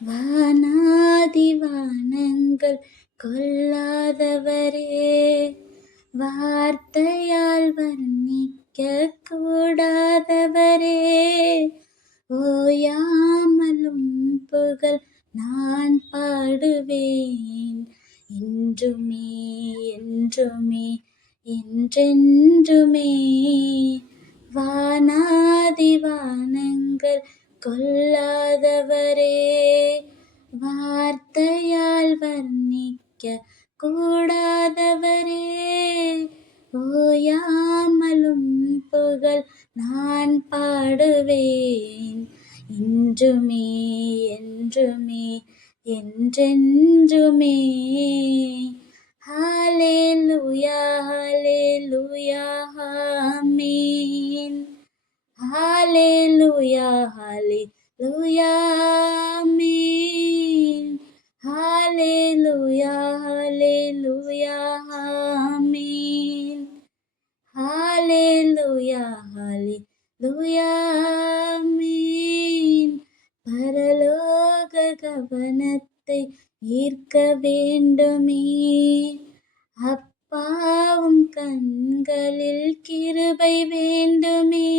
வானாதி வானங்கள் கொள்ளாதவரே, வார்த்தையால் வர்ணிக்க கூடாதவரே, ஓயாமலும் புகழ் நான் பாடுவேன், இன்றுமே என்றுமே என்றென்றுமே. வானாதி வானங்கள் கொள்ளாதவரே, வார்த்தையால் வர்ணிக்க கூடாதவரே, ஓயாமலும் புகழ் நான் பாடுவேன், இன்றுமே என்றுமே என்றென்றுமே. ஹல்லேலூயா ஹல்லேலூயா ஆமென். ஹல்லேலூயா ஹல்லேலூயா ஆமென். ஹல்லேலூயா ஹல்லேலூயா ஆமென். ஹல்லேலூயா ஹல்லேலூயா ஆமென். பரலோக கவனத்தை ஈர்க்க வேண்டுமே, அப்பாவும் கண்களில் கிருபை வேண்டுமே,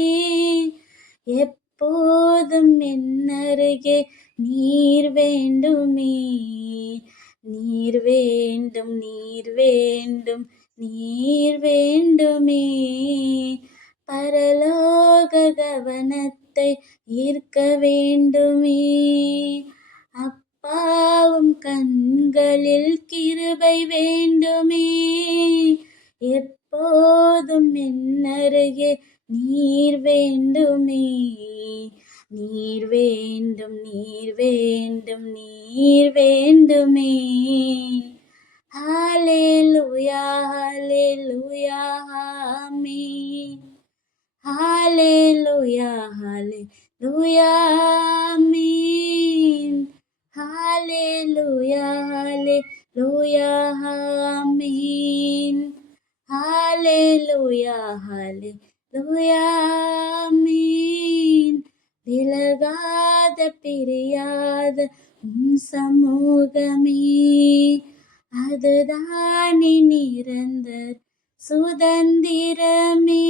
எப்போதும் என்னருகே நீர் வேண்டுமே, நீர் வேண்டும் நீர் வேண்டும் நீர் வேண்டுமே. பரலோக கவனத்தை ஈர்க்க வேண்டுமே, அப்பாவும் கண்களில் கிருபை வேண்டுமே, எப்போதும் என்னருகே நீர் வேண்டுமே, நீர் வேண்டும் நீர் வேண்டும் நீர் வேண்டுமே. ஹல்லேலூயா ஹல்லேலூயா ஆமென். ஹல்லேலூயா ஹல்லேலூயா ஆமென். ஹல்லேலூயா ஹல்லேலூயா ஆமென். ஹல்லேலூயா ஹல்லேலூயா ஆமென். விலகாத பிரியாத சமூகமே, அதுதானே நிரந்தர சுதந்திரமே,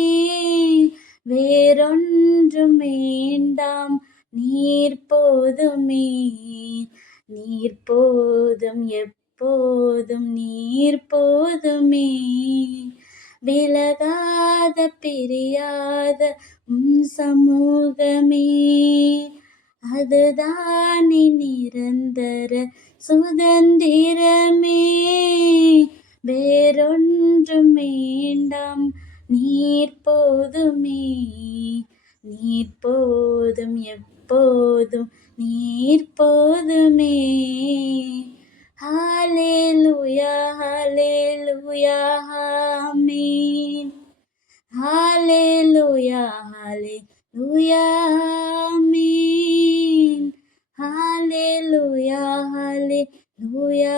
வேறொன்றும் வேண்டாம் நீர் போதுமே, நீர் போதும் எப்போதும் நீர் போதுமே. விலகாத பிரியாத சமூகமே, அதுதானே நிரந்தர சுதந்திரமே, வேறொன்றும் வேண்டாம் நீர் போதுமே, நீர் போதும் எப்போதும் நீர் போதுமே. ஹல்லேலூயா ஹல்லேலூயா ஆமென். ஹல்லேலூயா ஹல்லேலூயா ஆமென். ஹல்லேலூயா ஹல்லேலூயா